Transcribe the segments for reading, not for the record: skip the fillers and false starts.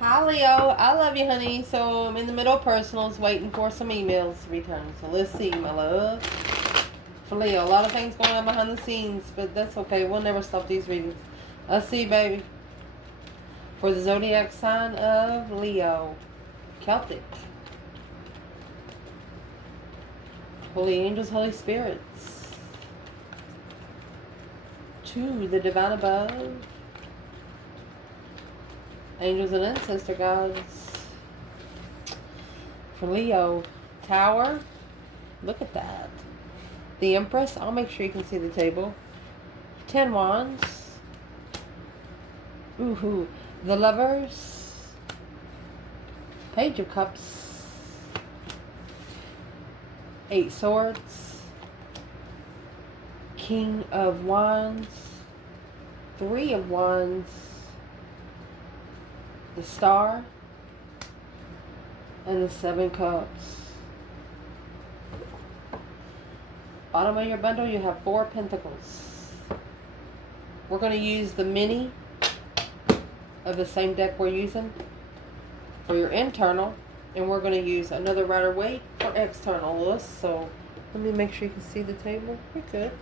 Hi Leo, I love you, honey. So I'm in the middle of personals, waiting for some emails to return. So let's see, my love. For Leo, a lot of things going on behind the scenes, but that's okay. We'll never stop these readings. Let's see, baby. For the zodiac sign of Leo, Celtic. Holy angels, Holy spirits. To the divine above. Angels and ancestor gods. For Leo, Tower. Look at that. The Empress. I'll make sure you can see the table. 10 Wands. Ooh. The Lovers. Page of Cups. 8 Swords. King of Wands. 3 of Wands. The Star. And the 7 Cups. Bottom of your bundle, you have 4 Pentacles. We're going to use the mini of the same deck we're using for your internal. And we're going to use another Rider-Waite for external list. So let me make sure you can see the table. We're good.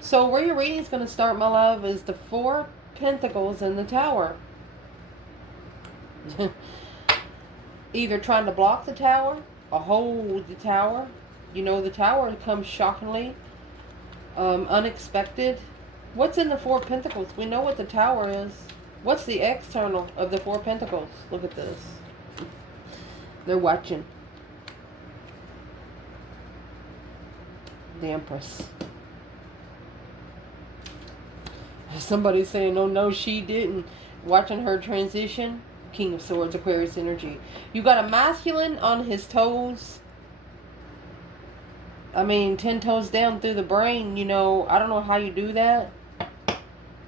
So where your reading is going to start, my love, is the 4 Pentacles in the Tower. Either trying to block the Tower or hold the Tower. You know, the Tower comes shockingly, unexpected. What's in the 4 Pentacles? We know what the Tower is. What's the external of the 4 Pentacles? Look at this. They're watching. The Empress. Somebody's saying, oh no, she didn't. Watching her transition. King of Swords, Aquarius energy. You got a masculine on his toes. I mean, 10 toes down through the brain. You know, I don't know how you do that.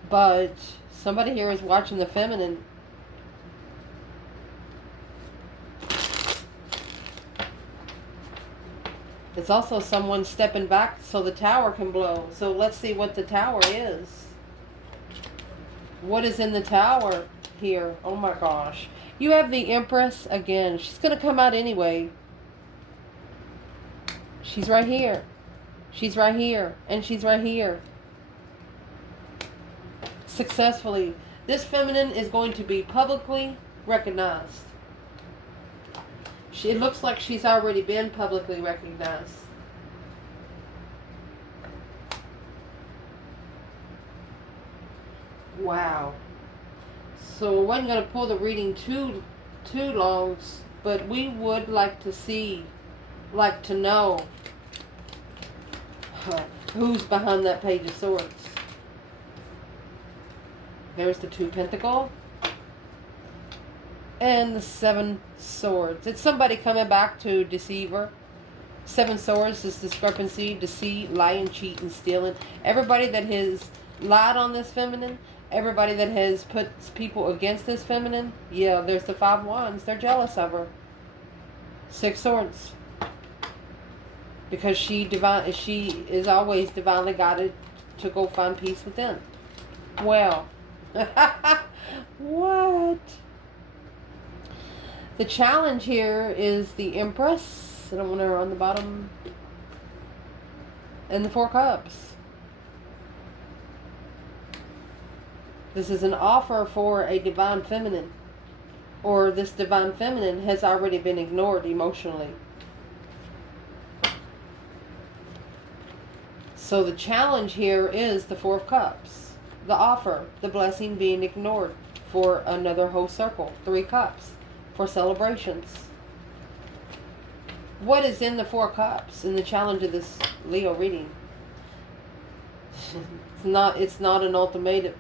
But somebody here is watching the feminine. It's also someone stepping back so the Tower can blow. So let's see what the Tower is. What is in the Tower here? Oh my gosh. You have the Empress again. She's going to come out anyway. She's right here. She's right here. And she's right here. Successfully. This feminine is going to be publicly recognized. It looks like she's already been publicly recognized. Wow. So I wasn't going to pull the reading too long, but we would like to see, like to know who's behind that Page of Swords. There's the 2 Pentacles and the 7 Swords. It's somebody coming back to deceive her. 7 Swords is discrepancy, deceit, lying, cheating, stealing. Everybody that has lied on this feminine, everybody that has put people against this feminine, yeah, there's the 5 Wands. They're jealous of her. 6 Swords. Because she is always divinely guided to go find peace within. Well, what? The challenge here is the Empress. I don't want her on the bottom. And the 4 Cups. This is an offer for a divine feminine. Or this divine feminine has already been ignored emotionally. So the challenge here is the 4 of Cups. The offer, the blessing being ignored for another whole circle. 3 Cups for celebrations. What is in the 4 Cups in the challenge of this Leo reading? It's not an ultimatum.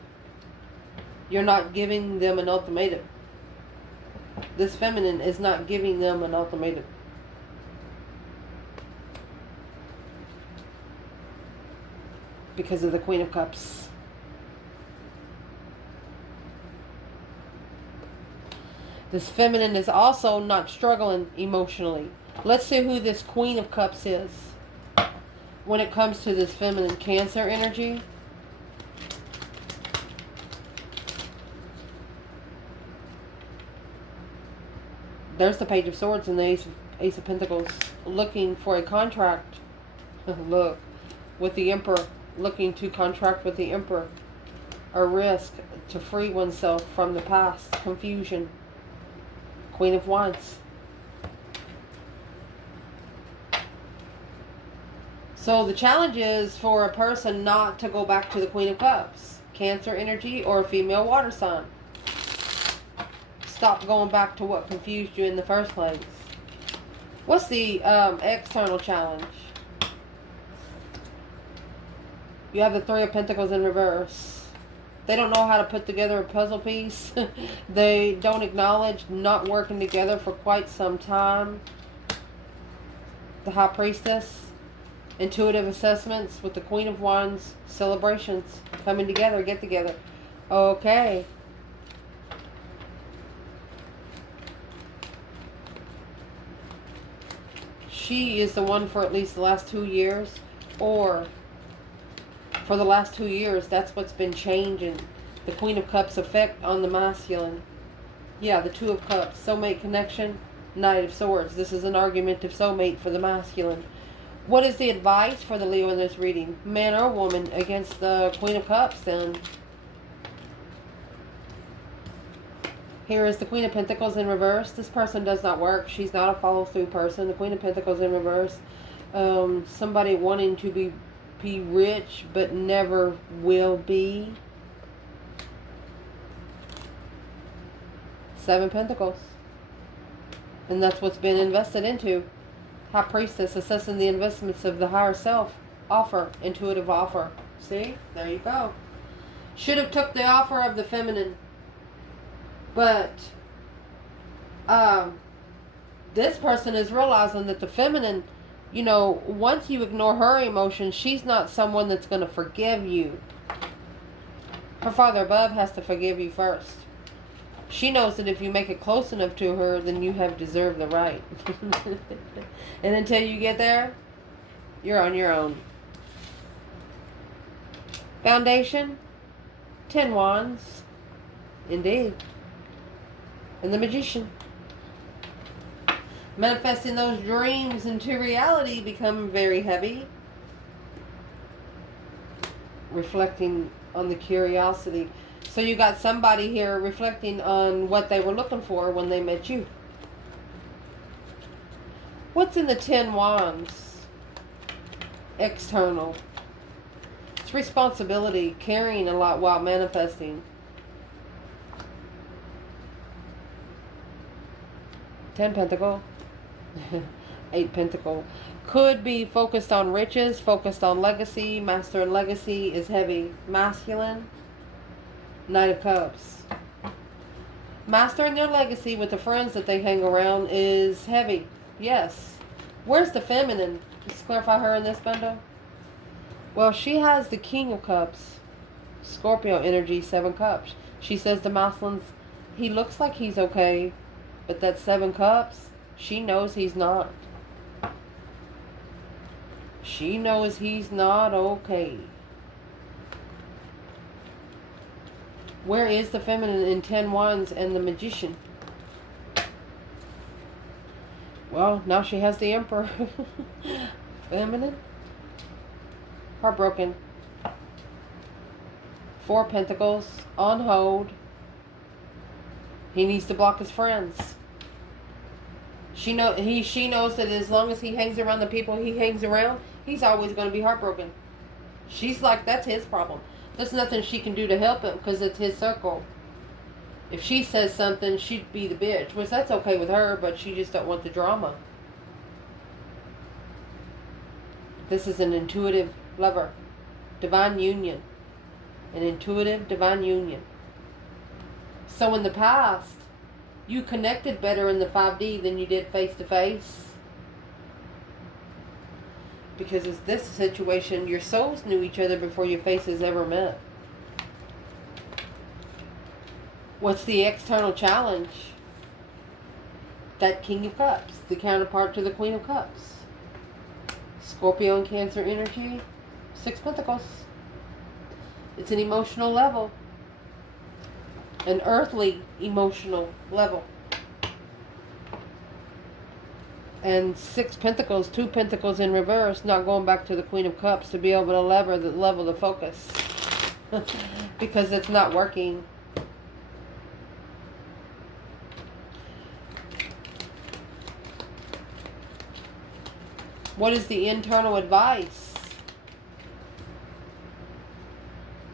You're not giving them an ultimatum. This feminine is not giving them an ultimatum. Because of the Queen of Cups. This feminine is also not struggling emotionally. Let's see who this Queen of Cups is. When it comes to this feminine Cancer energy. There's the Page of Swords and the Ace of Pentacles. Looking for a contract. Look. With the Emperor. Looking to contract with the Emperor. A risk to free oneself from the past. Confusion. Queen of Wands. So the challenge is for a person not to go back to the Queen of Cups. Cancer energy or a female water sign. Stop going back to what confused you in the first place. What's the external challenge? You have the Three of Pentacles in reverse. They don't know how to put together a puzzle piece. They don't acknowledge not working together for quite some time. The High Priestess. Intuitive assessments with the Queen of Wands. Celebrations. Coming together. Get together. Okay. She is the one for at least the last 2 years. Or for the last 2 years, that's what's been changing. The Queen of Cups effect on the masculine. Yeah, the Two of Cups. Soulmate connection. Knight of Swords. This is an argument of soulmate for the masculine. What is the advice for the Leo in this reading? Man or woman against the Queen of Cups then? Here is the Queen of Pentacles in reverse. This person does not work. She's not a follow-through person. The Queen of Pentacles in reverse. Somebody wanting to be rich but never will be. Seven Pentacles. And that's what's been invested into. High Priestess, assessing the investments of the higher self. Offer, intuitive offer. See? There you go. Should have took the offer of the feminine. But this person is realizing that the feminine, you know, once you ignore her emotions, she's not someone that's going to forgive you. Her Father above has to forgive you first. She knows that if you make it close enough to her, then you have deserved the right. And until you get there, you're on your own. Foundation, 10 Wands. Indeed. And the Magician. Manifesting those dreams into reality become very heavy. Reflecting on the curiosity. So you got somebody here reflecting on what they were looking for when they met you. What's in the 10 Wands? External. It's responsibility, carrying a lot while manifesting. 10 Pentacle. 8 Pentacle. Could be focused on riches, focused on legacy. Master and legacy is heavy. Masculine. Knight of Cups. Mastering their legacy with the friends that they hang around is heavy. Yes. Where's the feminine? Let's clarify her in this bundle. Well, she has the King of Cups. Scorpio energy, 7 Cups. She says the masculine's, he looks like he's okay, but that 7 Cups, she knows he's not. She knows he's not okay. Where is the feminine in 10 Wands and the Magician? Well, now she has the Emperor. Feminine. Heartbroken. 4 Pentacles. On hold. He needs to block his friends. She knows that as long as he hangs around the people he hangs around, he's always going to be heartbroken. She's like, that's his problem. There's nothing she can do to help him because it's his circle. If she says something, she'd be the bitch. Which that's okay with her, but she just don't want the drama. This is an intuitive lover. Divine union. An intuitive divine union. So in the past, you connected better in the 5D than you did face to face. Because it's this situation, your souls knew each other before your faces ever met. What's the external challenge? That King of Cups, the counterpart to the Queen of Cups. Scorpio and Cancer energy, 6 Pentacles. It's an emotional level. An earthly emotional level. And 6 pentacles, 2 pentacles in reverse, not going back to the Queen of Cups to be able to level the focus. Because it's not working. What is the internal advice?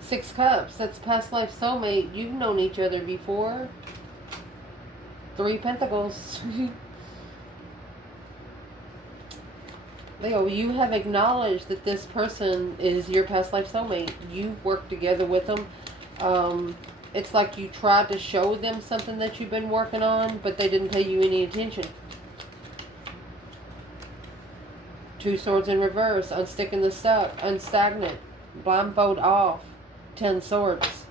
6 Cups, that's past life soulmate. You've known each other before. 3 Pentacles. Leo, you have acknowledged that this person is your past life soulmate. You've worked together with them. It's like you tried to show them something that you've been working on, but they didn't pay you any attention. 2 Swords in reverse, unsticking the stuck, unstagnant, blindfold off, 10 Swords.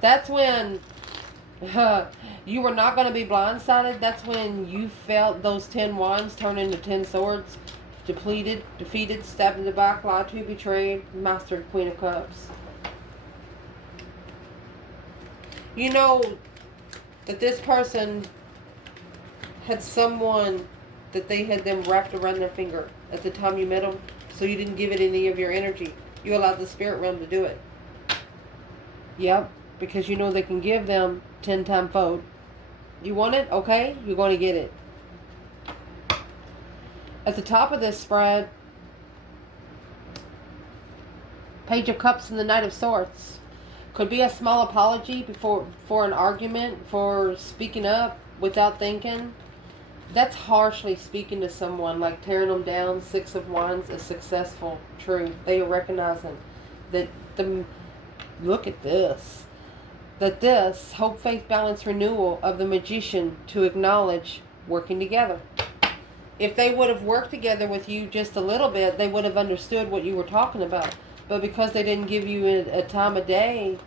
That's when you were not going to be blindsided. That's when you felt those 10 Wands turn into 10 Swords. Depleted, defeated, stabbed in the back, lied to, betrayed, mastered, Queen of Cups. You know that this person had someone that they had them wrapped around their finger at the time you met them, so you didn't give it any of your energy. You allowed the spirit realm to do it. Yep, because you know they can give them 10 times fold. You want it? Okay, you're going to get it. At the top of this spread, Page of Cups and the Knight of Swords. Could be a small apology for an argument, for speaking up without thinking. That's harshly speaking to someone, like tearing them down. 6 of Wands is successful, true. They are recognizing that look at this. That this hope, faith, balance, renewal of the Magician to acknowledge working together. If they would have worked together with you just a little bit, they would have understood what you were talking about. But because they didn't give you a time of day,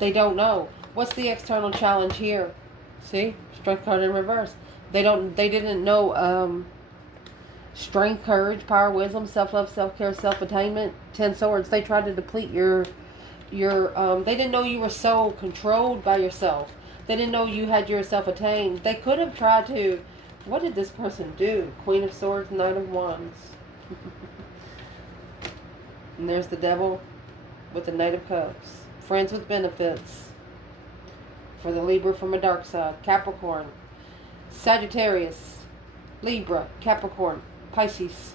they don't know. What's the external challenge here? See? Strength card in reverse. They didn't know strength, courage, power, wisdom, self-love, self-care, self-attainment, 10 Swords. They tried to deplete your they didn't know you were so controlled by yourself. They didn't know you had yourself attained. They could have tried to. What did this person do? Queen of Swords, Knight of Wands. And there's the Devil with the Knight of Cups. Friends with benefits. For the Libra from a dark side. Capricorn. Sagittarius. Libra. Capricorn. Pisces.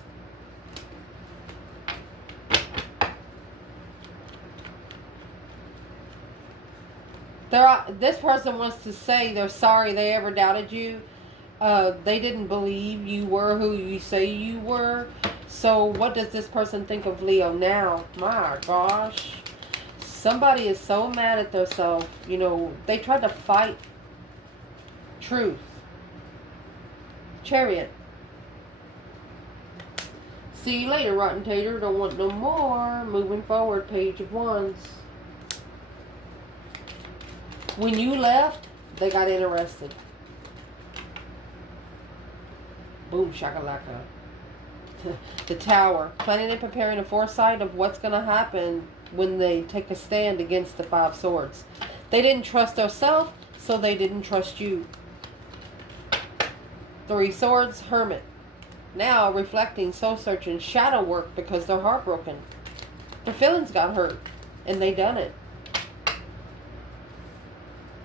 This person wants to say they're sorry they ever doubted you. They didn't believe you were who you say you were. So what does this person think of Leo now? My gosh. Somebody is so mad at themselves. You know, they tried to fight truth. Chariot. See you later, Rotten Tater. Don't want no more. Moving forward, Page of Wands. When you left, they got interested. Boom, shakalaka. The Tower. Planning and preparing a foresight of what's going to happen when they take a stand against the 5 Swords. They didn't trust themselves, so they didn't trust you. 3 Swords, Hermit. Now reflecting, soul searching, shadow work because they're heartbroken. Their feelings got hurt, and they done it.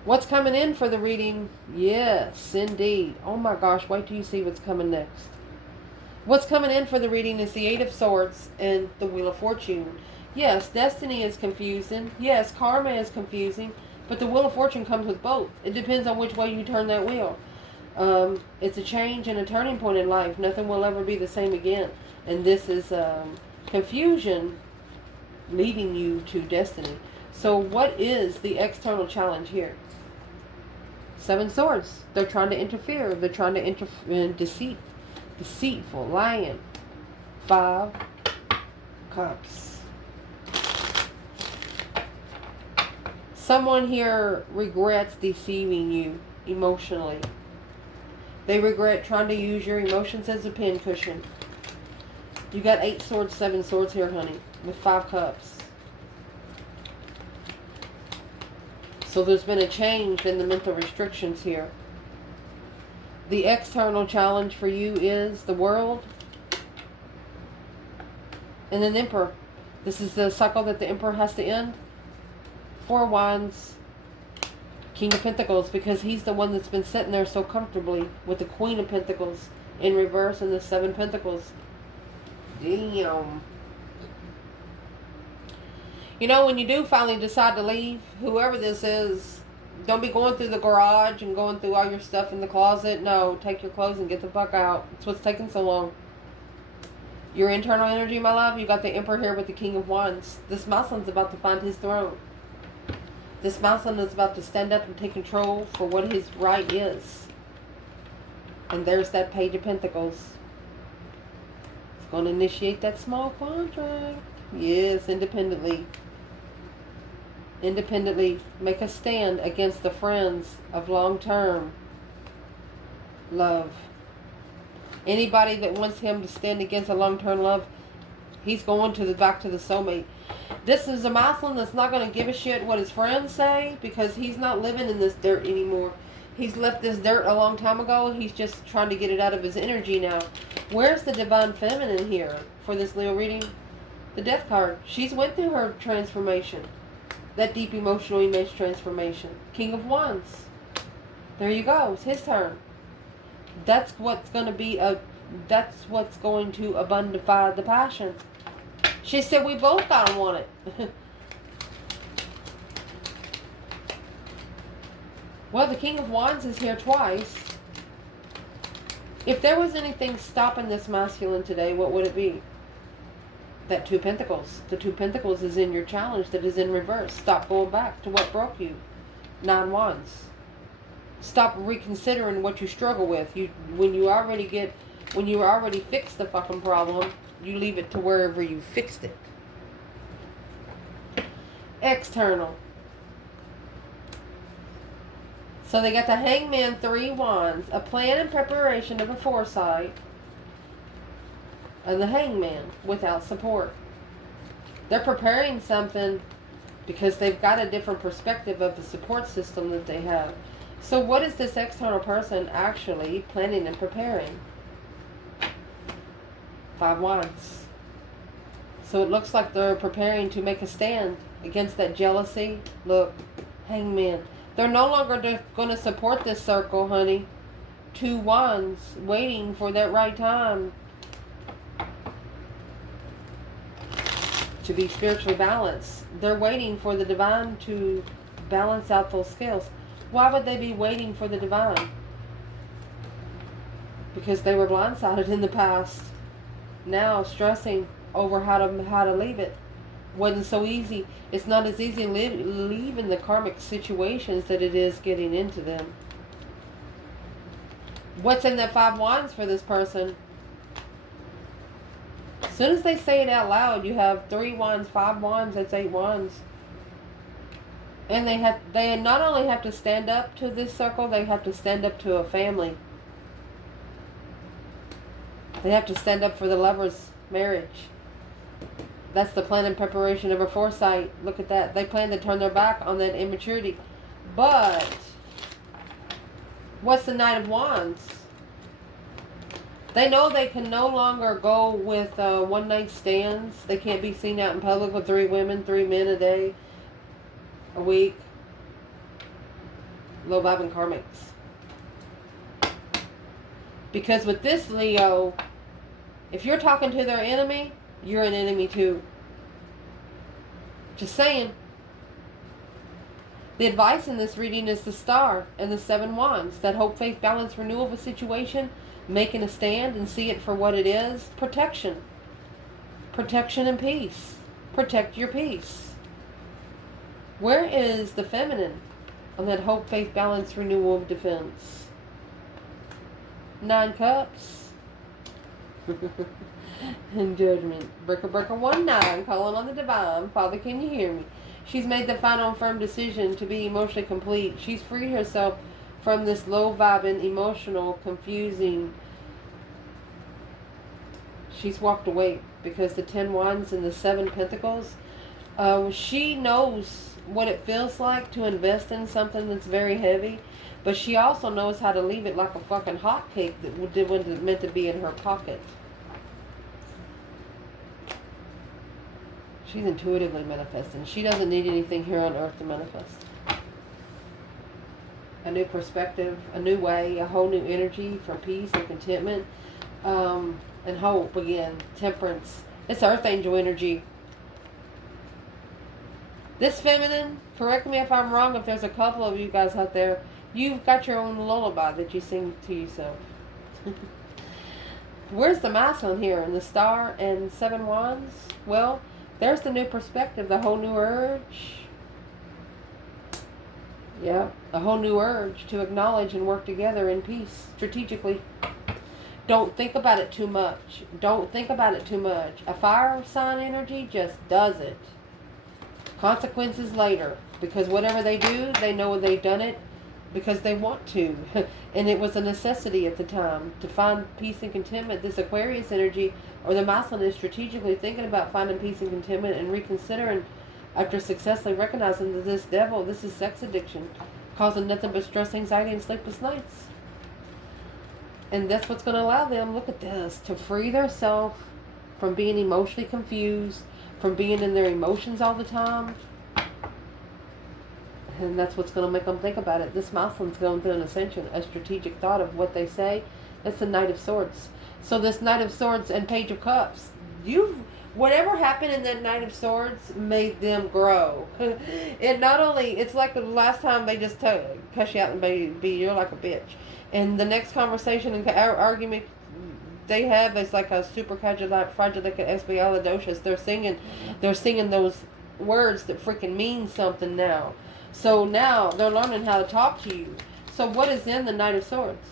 What's coming in for the reading? Yes, indeed. Oh my gosh, wait till you see what's coming next. What's coming in for the reading is the 8 of Swords and the Wheel of Fortune. Yes, destiny is confusing. Yes, karma is confusing. But the Wheel of Fortune comes with both. It depends on which way you turn that wheel. It's a change and a turning point in life. Nothing will ever be the same again. And this is confusion leading you to destiny. So what is the external challenge here? 7 Swords. They're trying to interfere. They're trying to interfere. Deceitful. Lying. 5 Cups. Someone here regrets deceiving you emotionally. They regret trying to use your emotions as a pincushion. You got 8 Swords, 7 Swords here, honey. With 5 Cups. So there's been a change in the mental restrictions here. The external challenge for you is the world and an Emperor. This is the cycle that the Emperor has to end. 4 Wands, King of Pentacles, because he's the one that's been sitting there so comfortably with the Queen of Pentacles in reverse and the 7 Pentacles. Damn. You know, when you do finally decide to leave, whoever this is, don't be going through the garage and going through all your stuff in the closet. No, take your clothes and get the fuck out. That's what's taking so long. Your internal energy, my love, you got the Emperor here with the King of Wands. This Muslim's about to find his throne. This Muslim is about to stand up and take control for what his right is. And there's that Page of Pentacles. It's going to initiate that small contract. Yes, independently. Independently make a stand against the friends of long-term love. Anybody that wants him to stand against a long-term love, he's going to back to the soulmate. This is a Muslim that's not going to give a shit what his friends say, because he's not living in this dirt anymore. He's left this dirt a long time ago. He's just trying to get it out of his energy now. Where's the Divine Feminine here for this Leo reading? The Death card. She's went through her transformation. That deep emotional image transformation. King of Wands. There you go. It's his turn. That's what's going to be that's what's going to abundify the passion. She said we both don't want it. Well, the King of Wands is here twice. If there was anything stopping this masculine today, what would it be? That 2 Pentacles. The 2 Pentacles is in your challenge that is in reverse. Stop going back to what broke you. 9 Wands. Stop reconsidering what you struggle with. When you already fixed the fucking problem, you leave it to wherever you fixed it. External. So they got the Hangman, 3 Wands, a plan and preparation of a foresight, and the Hangman without support. They're preparing something because they've got a different perspective of the support system that they have. So what is this external person actually planning and preparing? 5 Wands. So it looks like they're preparing to make a stand against that jealousy. Look, Hangman. They're no longer going to support this circle, honey. 2 Wands, waiting for that right time to be spiritually balanced. They're waiting for the divine to balance out those scales. Why would they be waiting for the divine? Because they were blindsided in the past. Now stressing over how to leave it. Wasn't so easy. It's not as easy leaving the karmic situations that it is getting into them. What's in that 5 Wands for this person? As soon as they say it out loud, you have 3 Wands, 5 Wands, that's 8 Wands. And they not only have to stand up to this circle, they have to stand up to a family. They have to stand up for the lover's marriage. That's the plan and preparation of a foresight. Look at that. They plan to turn their back on that immaturity. But what's the Knight of Wands? They know they can no longer go with one-night stands. They can't be seen out in public with 3 women, 3 men a day, a week. Low vibing karmics. Because with this Leo, if you're talking to their enemy, you're an enemy too. Just saying. The advice in this reading is the Star and the 7 Wands. That hope, faith, balance, renewal of a situation. Making a stand and see it for what it is. Protection. Protection and peace. Protect your peace. Where is the feminine on that hope, faith, balance, renewal of defense? 9 Cups. And Judgment. Breaker 19, calling on the divine. Father, can you hear me? She's made the final and firm decision to be emotionally complete. She's freed herself from this low vibing, emotional, confusing. She's walked away because the 10 Wands and the 7 Pentacles. She knows what it feels like to invest in something that's very heavy, but she also knows how to leave it like a fucking hotcake that wasn't meant to be in her pocket. She's intuitively manifesting. She doesn't need anything here on earth to manifest. A new perspective, a new way, a whole new energy for peace and contentment, and hope again, temperance. It's earth angel energy. This feminine, correct me if I'm wrong, if there's a couple of you guys out there, you've got your own lullaby that you sing to yourself. Where's the masculine here? In the star and 7 wands? Well, there's the new perspective, the whole new urge. Yeah, a whole new urge to acknowledge and work together in peace, strategically. Don't think about it too much. Don't think about it too much. A fire sign energy just does it. Consequences later. Because whatever they do, they know they've done it because they want to. And it was a necessity at the time to find peace and contentment. This Aquarius energy, or the masculine, is strategically thinking about finding peace and contentment and reconsidering after successfully recognizing that this devil, this is sex addiction, causing nothing but stress, anxiety, and sleepless nights. And that's what's going to allow them, look at this, to free themselves from being emotionally confused, from being in their emotions all the time. And that's what's going to make them think about it. This masculine's going through an ascension, a strategic thought of what they say. That's the Knight of Swords. So this Knight of Swords and Page of Cups, whatever happened in that Knight of Swords made them grow. It not only, it's like the last time they just cuss you out and be you're like a bitch. And the next conversation and argument they have is like a super fragilisticexpialidocious. They're singing those words that freaking mean something now. So now they're learning how to talk to you. So what is in the Knight of Swords?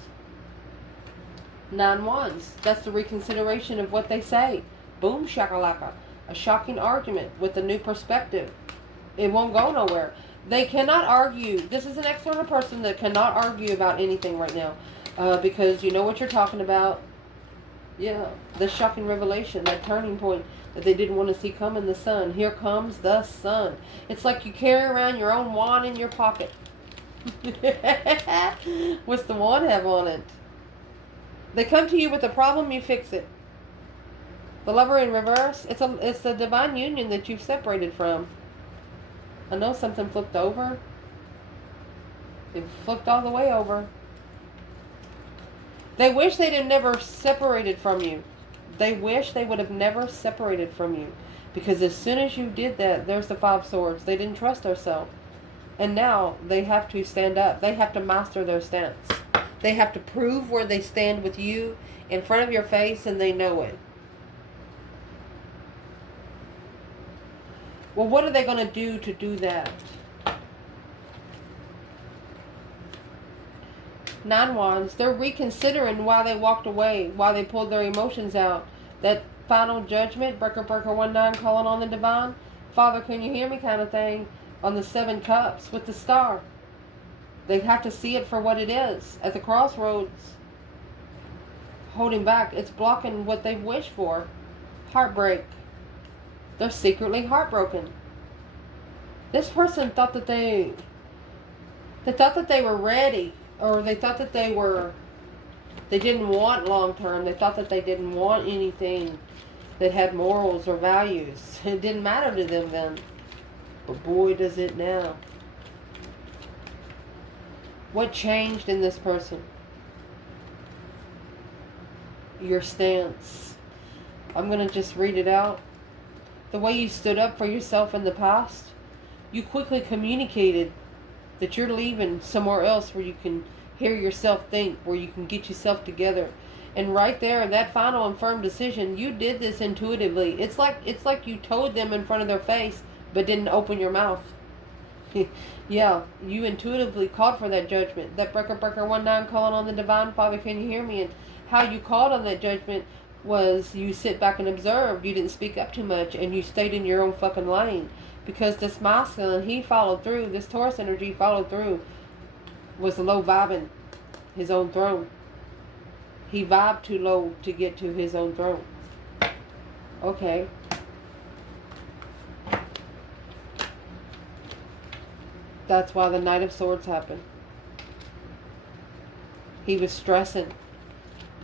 9 wands. That's the reconsideration of what they say. Boom shakalaka. A shocking argument with a new perspective. It won't go nowhere. They cannot argue. This is an external person that cannot argue about anything right now. Because you know what you're talking about. Yeah. The shocking revelation. That turning point that they didn't want to see coming. The sun. Here comes the sun. It's like you carry around your own wand in your pocket. What's the wand have on it? They come to you with a problem, you fix it. The Lover in reverse, it's a divine union that you've separated from. I know something flipped over. It flipped all the way over. They wish they'd have never separated from you. They wish they would have never separated from you. Because as soon as you did that, there's the 5 swords. They didn't trust themselves. And now they have to stand up. They have to master their stance. They have to prove where they stand with you in front of your face, and they know it. Well, what are they going to do that? 9 wands. They're reconsidering why they walked away, why they pulled their emotions out. That final judgment, breaker 19, calling on the divine. Father, can you hear me kind of thing. On the 7 cups with the star. They have to see it for what it is. At the crossroads. Holding back. It's blocking what they wish for. Heartbreak. They're secretly heartbroken. This person thought that they were ready. Or they thought that they didn't want long term. They thought that they didn't want anything that had morals or values. It didn't matter to them then. But boy, does it now. What changed in this person? Your stance. I'm going to just read it out. The way you stood up for yourself in the past. You quickly communicated that you're leaving somewhere else where you can hear yourself think, where you can get yourself together. And right there, that final and firm decision, you did this intuitively. It's like you told them in front of their face, but didn't open your mouth. Yeah, you intuitively called for that judgment. That breaker 19 calling on the divine. Father, can you hear me? And how you called on that judgment was you sit back and observed. You didn't speak up too much, and you stayed in your own fucking lane. Because this masculine, he followed through. This Taurus energy followed through. Was low vibing his own throne. He vibed too low to get to his own throne. Okay. That's why the Knight of Swords happened. He was stressing.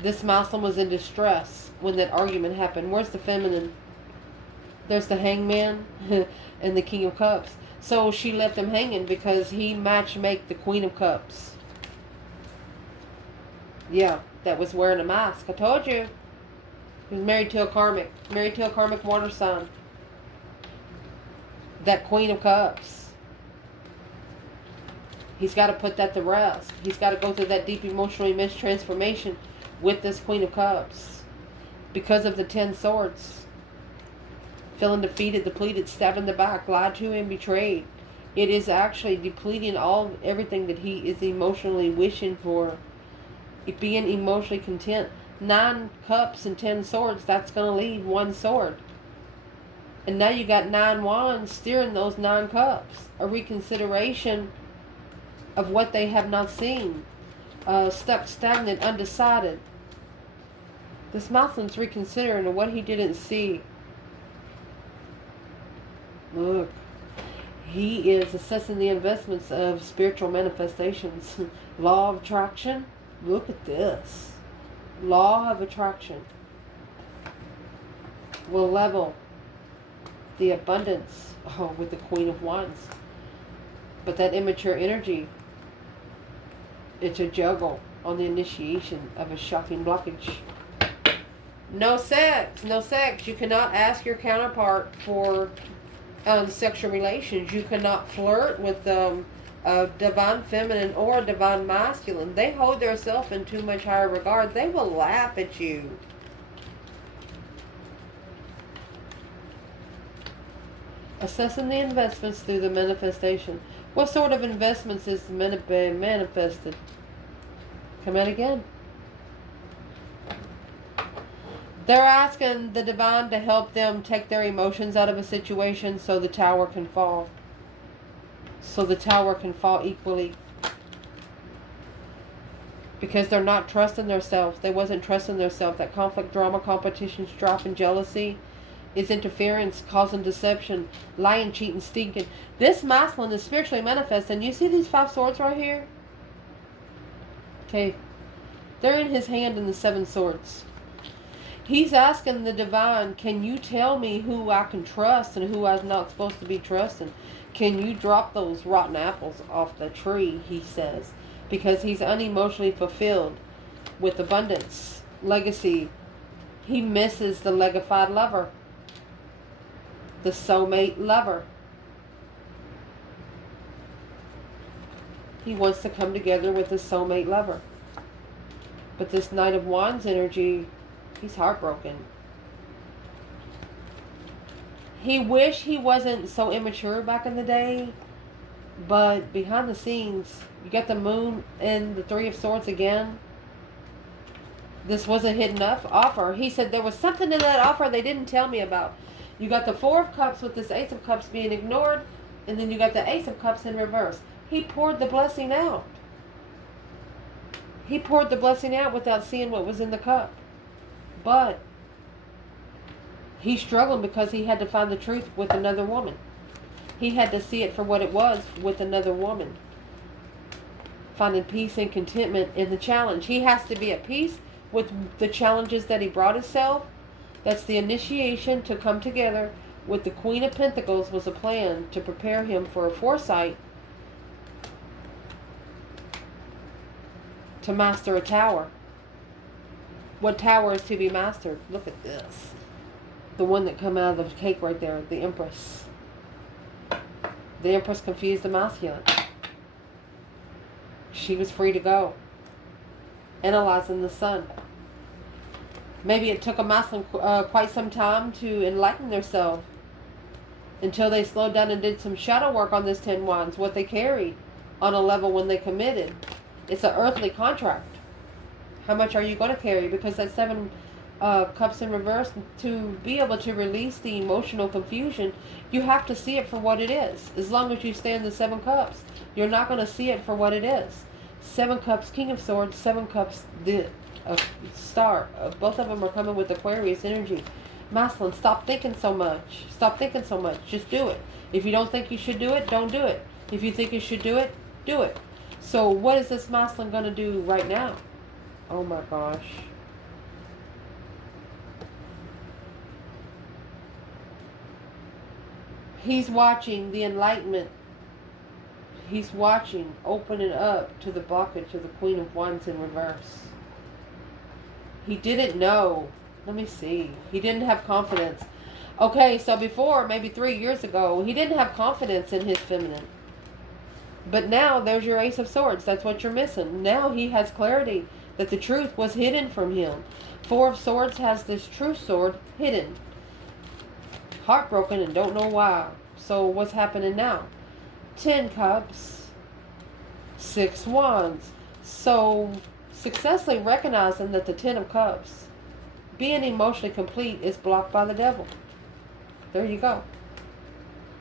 This masculine was in distress when that argument happened. Where's the feminine? There's the Hangman and the King of Cups. So she left him hanging because he match-made the Queen of Cups. Yeah, that was wearing a mask. I told you. He was married to a Karmic. Married to a Karmic water sign. That Queen of Cups. He's got to put that to rest. He's got to go through that deep emotional immense transformation with this Queen of Cups. Because of the 10 swords. Feeling defeated, depleted, stabbed in the back, lied to and betrayed. It is actually depleting everything that he is emotionally wishing for. Being emotionally content. 9 cups and 10 swords, that's going to leave 1 sword. And now you got 9 wands steering those 9 cups. A reconsideration of what they have not seen. Stuck, stagnant, undecided. This masculine's reconsidering what he didn't see. Look, he is assessing the investments of spiritual manifestations. Law of attraction. Look at this. Law of attraction will level the abundance with the Queen of Wands. But that immature energy, it's a juggle on the initiation of a shocking blockage. No sex. No sex. You cannot ask your counterpart for sexual relations. You cannot flirt with a divine feminine or a divine masculine. They hold themselves in too much higher regard. They will laugh at you. Assessing the investments through the manifestation. What sort of investments is manifested? Come out again. They're asking the divine to help them take their emotions out of a situation so the tower can fall. So the tower can fall equally. Because they're not trusting themselves. They wasn't trusting themselves. That conflict, drama, competition, strife, and jealousy is interference, causing deception, lying, cheating, stinking. This masculine is spiritually manifesting. You see these 5 swords right here? Okay. They're in his hand in the 7 swords. He's asking the divine, can you tell me who I can trust and who I'm not supposed to be trusting? Can you drop those rotten apples off the tree, he says. Because he's unemotionally fulfilled with abundance, legacy. He misses the legified lover. The soulmate lover. He wants to come together with his soulmate lover. But this Knight of Wands energy, he's heartbroken. He wished he wasn't so immature back in the day. But behind the scenes, you got the Moon and the 3 of Swords again. This was a hidden offer. He said there was something in that offer they didn't tell me about. You got the 4 of Cups with this Ace of Cups being ignored. And then you got the Ace of Cups in reverse. He poured the blessing out. He poured the blessing out without seeing what was in the cup. But he's struggling because he had to find the truth with another woman. He had to see it for what it was with another woman. Finding peace and contentment in the challenge. He has to be at peace with the challenges that he brought himself. That's the initiation to come together with the Queen of Pentacles was a plan to prepare him for a foresight to master a tower. What tower is to be mastered? Look at this. The one that come out of the cake right there, the Empress. The Empress confused the masculine. She was free to go. Analyzing the sun. Maybe it took a masculine quite some time to enlighten themselves. Until they slowed down and did some shadow work on this 10 Wands. What they carried on a level when they committed. It's an earthly contract. How much are you going to carry? Because that 7 Cups in reverse, to be able to release the emotional confusion, you have to see it for what it is. As long as you stay in the 7 Cups, you're not going to see it for what it is. 7 Cups, King of Swords, 7 Cups, the Star. Both of them are coming with Aquarius energy. Masculine, stop thinking so much. Stop thinking so much. Just do it. If you don't think you should do it, don't do it. If you think you should do it, do it. So what is this masculine going to do right now? Oh my gosh. He's watching the enlightenment. He's watching opening up to the blockage of the Queen of Wands in reverse. He didn't know. Let me see. He didn't have confidence. Okay, so before, maybe 3 years ago, he didn't have confidence in his feminine. But now there's your Ace of Swords. That's what you're missing. Now he has clarity that the truth was hidden from him. Four of Swords has this true sword hidden. Heartbroken and don't know why. So what's happening now? 10 Cups. 6 Wands. So successfully recognizing that the 10 of Cups, being emotionally complete, is blocked by the devil. There you go.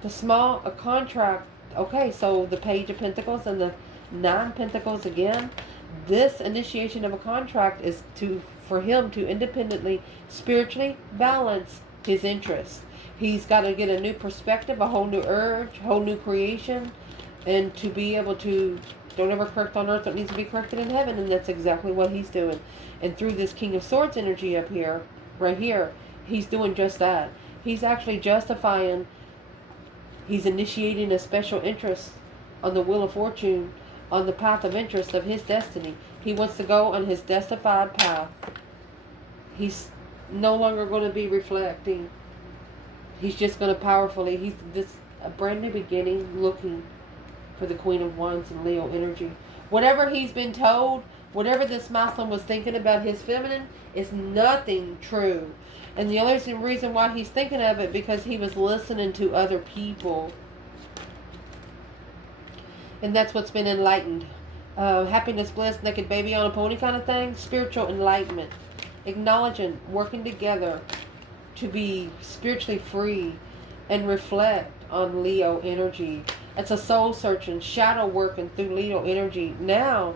A contract. Okay, so the Page of Pentacles and the 9 Pentacles again. This initiation of a contract is for him to independently, spiritually balance his interests. He's got to get a new perspective, a whole new urge, whole new creation, and to be able to, don't ever correct on earth what needs to be corrected in heaven, and that's exactly what he's doing. And through this King of Swords energy up here, right here, he's doing just that. He's actually justifying, he's initiating a special interest on the Wheel of Fortune, on the path of interest of his destiny. He wants to go on his destified path. He's no longer going to be reflecting. He's just going to powerfully, he's this a brand new beginning, looking for the Queen of Wands and Leo energy. Whatever he's been told, whatever this masculine was thinking about his feminine, is nothing true. And the only reason why he's thinking of it, because he was listening to other people. And that's what's been enlightened. Happiness, bliss, naked baby on a pony kind of thing. Spiritual enlightenment. Acknowledging, working together to be spiritually free and reflect on Leo energy. It's a soul searching, shadow working through Leo energy. Now,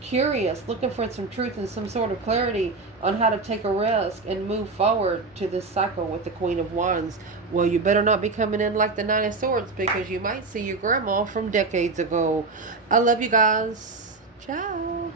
curious, looking for some truth and some sort of clarity on how to take a risk and move forward to this cycle with the Queen of Wands. Well, you better not be coming in like the Nine of Swords, because you might see your grandma from decades ago. I love you guys. Ciao.